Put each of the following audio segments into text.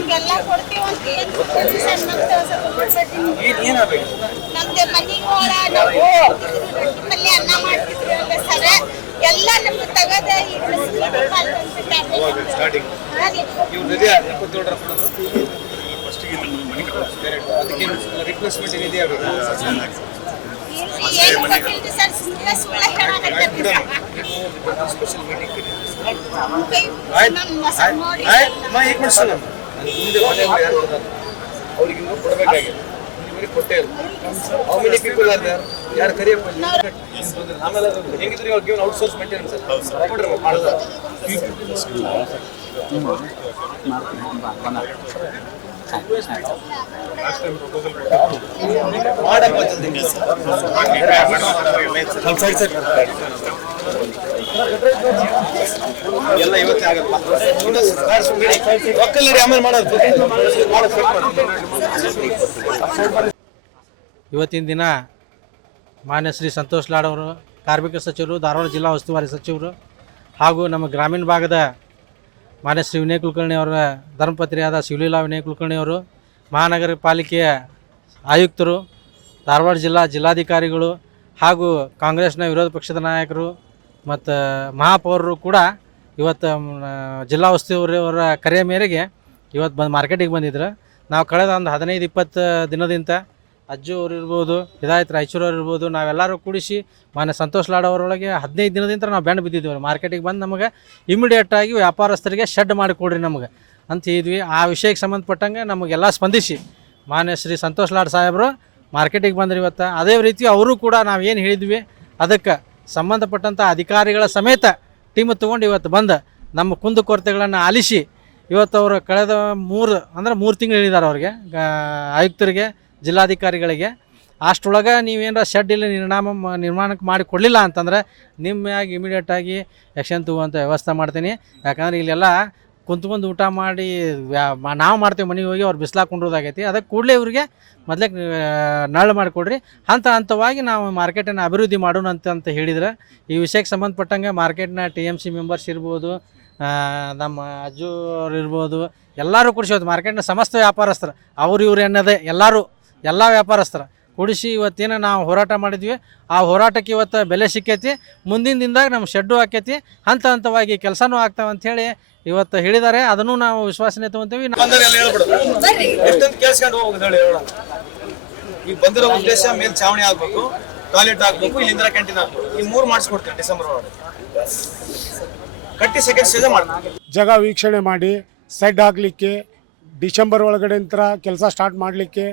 ನಮ್ಗೆಲ್ಲ ಕೊಡ್ತೀವಿ ಅಂತ ಏನು ನಮ್ಗೆ ಮನೆಗೋಳ ನಾವು ಮನೆ ಅನ್ನ ಮಾಡ್ತಿದ್ವಿ ಸರ ಎಲ್ಲ ನಮ್ಗೆ ತಗದ ರಿಕ್ವೆಸ್ಟ್ಮೆಂಟ್ ಏನಿದೆಯಾ ಸರ್ ಸುಳ್ಳ ಹೇಳೋಣ ಸ್ಪೆಷಲ್ ಮೀಟಿಂಗ್ ಅವ್ರಿಗೆ ಕೊಡಬೇಕಾಗಿದೆ ಕೊಟ್ಟೆ how many people are there ಯಾರು ಕರಿಯಪ್ಪ ಆಮೇಲೆ ಹೆಂಗಿದ್ರು ಇವಾಗ ಗಿವನ್ ಔಟ್ಸೋರ್ಸ್ ಮೇಂಟೆನೆನ್ಸ್ ಮಾಡಪ್ಪ ಎಲ್ಲ ಇವತ್ತೇ ಆಗಲ್ಲ ಒಕ್ಕಲ್ನಡಿ ಆಮೇಲೆ ಮಾಡೋದು ಇವತ್ತಿನ ದಿನ ಮಾನ್ಯ ಶ್ರೀ ಸಂತೋಷ್ ಲಾಡ್ ಅವರು ಕಾರ್ಮಿಕ ಸಚಿವರು, ಧಾರವಾಡ ಜಿಲ್ಲಾ ಉಸ್ತುವಾರಿ ಸಚಿವರು ಹಾಗೂ ನಮ್ಮ ಗ್ರಾಮೀಣ ಭಾಗದ ಮಾನ್ಯ ಶ್ರೀ ವಿನಯ್ ಕುಲಕರ್ಣಿ ಅವರ ಧರ್ಮಪತ್ನಿಯಾದ ಶಿವಲೀಲಾ ವಿನಯ್ ಕುಲಕರ್ಣಿ ಅವರು, ಮಹಾನಗರ ಪಾಲಿಕೆಯ ಆಯುಕ್ತರು, ಧಾರವಾಡ ಜಿಲ್ಲಾಧಿಕಾರಿಗಳು ಹಾಗೂ ಕಾಂಗ್ರೆಸ್ನ ವಿರೋಧ ಪಕ್ಷದ ನಾಯಕರು ಮತ್ತು ಮಹಾಪೌರರು ಕೂಡ ಇವತ್ತು ಜಿಲ್ಲಾ ಉಸ್ತುವಾರಿ ಅವರ ಕರೆಯ ಮೇರೆಗೆ ಇವತ್ತು ಬಂದು ಮಾರ್ಕೆಟಿಗೆ ಬಂದಿದ್ರು. ನಾವು ಕಳೆದ ಒಂದು 15-20 ದಿನದಿಂದ ಅಜ್ಜು ಅವ್ರು ಇರ್ಬೋದು, ಹಿದಾಯತ್ ರಾಯಚೂರವ್ರು ಇರ್ಬೋದು, ನಾವೆಲ್ಲರೂ ಕೂಡಿಸಿ ಮಾನ್ಯ ಸಂತೋಷ್ ಲಾಡ್ ಅವರೊಳಗೆ 15 ದಿನದಿಂದ ನಾವು ಬೆಂಡ್ ಬಿದ್ದಿದ್ದೀವಿ. ಮಾರ್ಕೆಟಿಗೆ ಬಂದು ನಮಗೆ ಇಮಿಡಿಯೇಟಾಗಿ ವ್ಯಾಪಾರಸ್ಥರಿಗೆ ಶೆಡ್ ಮಾಡಿಕೊಡ್ರಿ ನಮಗೆ ಅಂತ ಇದ್ವಿ. ಆ ವಿಷಯಕ್ಕೆ ಸಂಬಂಧಪಟ್ಟಂಗೆ ನಮಗೆಲ್ಲ ಸ್ಪಂದಿಸಿ ಮಾನ್ಯ ಶ್ರೀ ಸಂತೋಷ್ ಲಾಡ್ ಸಾಹೇಬರು ಮಾರ್ಕೆಟಿಗೆ ಬಂದ್ರೆ ಇವತ್ತು. ಅದೇ ರೀತಿ ಅವರು ಕೂಡ ನಾವು ಏನು ಹೇಳಿದ್ವಿ ಅದಕ್ಕೆ ಸಂಬಂಧಪಟ್ಟಂಥ ಅಧಿಕಾರಿಗಳ ಸಮೇತ ಟೀಮ್ ತೊಗೊಂಡು ಇವತ್ತು ಬಂದು ನಮ್ಮ ಕುಂದುಕೊರತೆಗಳನ್ನು ಆಲಿಸಿ ಇವತ್ತು ಅವರು ಕಳೆದ 3 ತಿಂಗಳು ಹೇಳಿದ್ದಾರೆ ಅವ್ರಿಗೆ, ಆಯುಕ್ತರಿಗೆ, ಜಿಲ್ಲಾಧಿಕಾರಿಗಳಿಗೆ. ಅಷ್ಟರೊಳಗೆ ನೀವೇನಾರ ಶೆಡ್ ಇಲ್ಲಿ ನಿರ್ಮಾಣಕ್ಕೆ ಮಾಡಿ ಕೊಡಲಿಲ್ಲ ಅಂತಂದರೆ ನಿಮ್ಮ ಮ್ಯಾಗ ಇಮಿಡಿಯೇಟಾಗಿ ಆ್ಯಕ್ಷನ್ ತಗೋಂಥ ವ್ಯವಸ್ಥೆ ಮಾಡ್ತೀನಿ. ಯಾಕಂದ್ರೆ ಇಲ್ಲೆಲ್ಲ ಕುಂತ್ಕೊಂಡು ಊಟ ಮಾಡಿ ನಾವು ಮಾಡ್ತೀವಿ ಮನೆಗೆ ಹೋಗಿ ಅವ್ರು ಬಿಸಿಲಾಕೊಂಡ್ರದಾಗೈತಿ. ಅದಕ್ಕೆ ಕೂಡಲೇ ಇವ್ರಿಗೆ ಮೊದಲೇ ನಳ್ಳು ಮಾಡಿಕೊಡ್ರಿ, ಹಂತವಾಗಿ ನಾವು ಮಾರ್ಕೆಟನ್ನು ಅಭಿವೃದ್ಧಿ ಮಾಡೋಣ ಅಂತ ಹೇಳಿದ್ರೆ. ಈ ವಿಷಯಕ್ಕೆ ಸಂಬಂಧಪಟ್ಟಂಗೆ ಮಾರ್ಕೆಟ್ನ TMC ಮೆಂಬರ್ಸ್ ಇರ್ಬೋದು, ನಮ್ಮ ಅಜ್ಜು ಅವ್ರು ಇರ್ಬೋದು, ಎಲ್ಲರೂ ಕೂಡಿಸಿ ಮಾರ್ಕೆಟ್ನ ಸಮಸ್ತ ವ್ಯಾಪಾರಸ್ಥರು ಅವ್ರು ಇವ್ರು ಅನ್ನೋದೇ ಎಲ್ಲ ವ್ಯಾಪಾರಸ್ಥರು ಕೂಡಿಸಿ ಇವತ್ತೇನು ನಾವು ಹೋರಾಟ ಮಾಡಿದ್ವಿ. ಆ ಹೋರಾಟಕ್ಕೆ ಇವತ್ತು ಬೆಲೆ ಸಿಕ್ಕೈತಿ. ಮುಂದಿನ ದಿನದಾಗ ನಮ್ಮ ಶೆಡ್ಡು ಹಾಕೈತಿ, ಹಂತವಾಗಿ ಕೆಲಸನೂ ಆಗ್ತಾವೆ ಅಂಥೇಳಿ ಇವತ್ತು ಹೇಳಿದ್ದಾರೆ. ಅದನ್ನು ನಾವು ವಿಶ್ವಾಸನೆ ತೊಗೊತೀವಿ. ಈಗ ಬಂದಿರೋ ಉದ್ದೇಶ ಮೇಲೆ ಚಾವಣಿ ಆಗ್ಬೇಕು, ಟಾಯ್ಲೆಟ್ ಆಗ್ಬೇಕು, ಇಲ್ಲಿ ಇಂದಿರಾ ಕ್ಯಾಂಟೀನ್ ಆಗ್ಬೇಕು. ಈ 3 ಮಾಡಿಸ್ಕೊಡ್ತೀವಿ ಡಿಸೆಂಬರ್ ಒಳಗೆ. ಕಟ್ಟಿ ಸೆಕೆಂಡ್ ಸ್ಟೇಜ್ ಮಾಡಿ ಜಾಗ ವೀಕ್ಷಣೆ ಮಾಡಿ ಸೆಡ್ ಹಾಕಲಿಕ್ಕೆ ಡಿಸೆಂಬರ್ ಒಳಗಡೆ ನಂತರ ಕೆಲಸ ಸ್ಟಾರ್ಟ್ ಮಾಡಲಿಕ್ಕೆ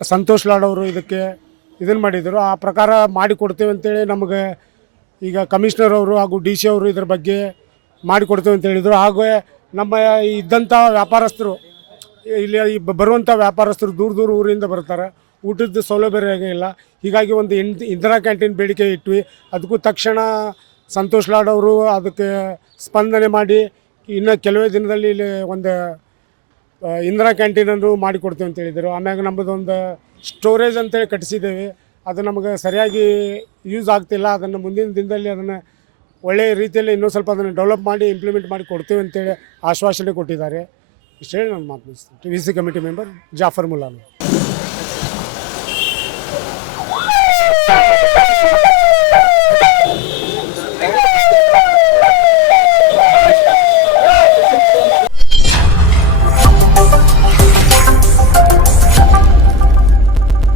ಸಂತೋಷ್ ಲಾಡ್ ಅವರು ಇದನ್ನು ಮಾಡಿದರು. ಆ ಪ್ರಕಾರ ಮಾಡಿಕೊಡ್ತೇವೆ ಅಂತೇಳಿ ನಮಗೆ ಈಗ ಕಮಿಷನರ್ ಅವರು ಹಾಗೂ DC ಅವರು ಇದ್ರ ಬಗ್ಗೆ ಮಾಡಿಕೊಡ್ತೇವೆ ಅಂತ ಹೇಳಿದರು. ಹಾಗೆ ನಮ್ಮ ಇದ್ದಂಥ ವ್ಯಾಪಾರಸ್ಥರು ಇಲ್ಲಿ ಬರುವಂಥ ವ್ಯಾಪಾರಸ್ಥರು ದೂರ ಊರಿಂದ ಬರ್ತಾರೆ, ಊಟದ ಸೌಲಭ್ಯ ಇಲ್ಲ. ಹೀಗಾಗಿ ಒಂದು ಇಂದಿರಾ ಕ್ಯಾಂಟೀನ್ ಬೇಡಿಕೆ ಇಟ್ವಿ. ಅದಕ್ಕೂ ತಕ್ಷಣ ಸಂತೋಷ್ ಲಾಡ್ ಅವರು ಅದಕ್ಕೆ ಸ್ಪಂದನೆ ಮಾಡಿ ಇನ್ನು ಕೆಲವೇ ದಿನದಲ್ಲಿ ಇಲ್ಲಿ ಒಂದು ಇಂದಿರಾ ಕ್ಯಾಂಟೀನನ್ನು ಮಾಡಿಕೊಡ್ತೇವೆ ಅಂತ ಹೇಳಿದರು. ಆಮ್ಯಾಗ ನಮ್ಮದೊಂದು ಸ್ಟೋರೇಜ್ ಅಂತೇಳಿ ಕಟ್ಟಿಸಿದ್ದೇವೆ, ಅದು ನಮಗೆ ಸರಿಯಾಗಿ ಯೂಸ್ ಆಗ್ತಿಲ್ಲ. ಅದನ್ನು ಮುಂದಿನ ದಿನದಲ್ಲಿ ಅದನ್ನು ಒಳ್ಳೆಯ ರೀತಿಯಲ್ಲಿ ಇನ್ನೂ ಸ್ವಲ್ಪ ಅದನ್ನು ಡೆವಲಪ್ ಮಾಡಿ ಇಂಪ್ಲಿಮೆಂಟ್ ಮಾಡಿ ಕೊಡ್ತೇವೆ ಅಂತೇಳಿ ಆಶ್ವಾಸನೆ ಕೊಟ್ಟಿದ್ದಾರೆ. ಇಷ್ಟೇ ನಾನು ಮಾತು ಮುಗಿಸ್ತೀನಿ. TVC committee member Jafar ಮುಲ್ಲಾನು.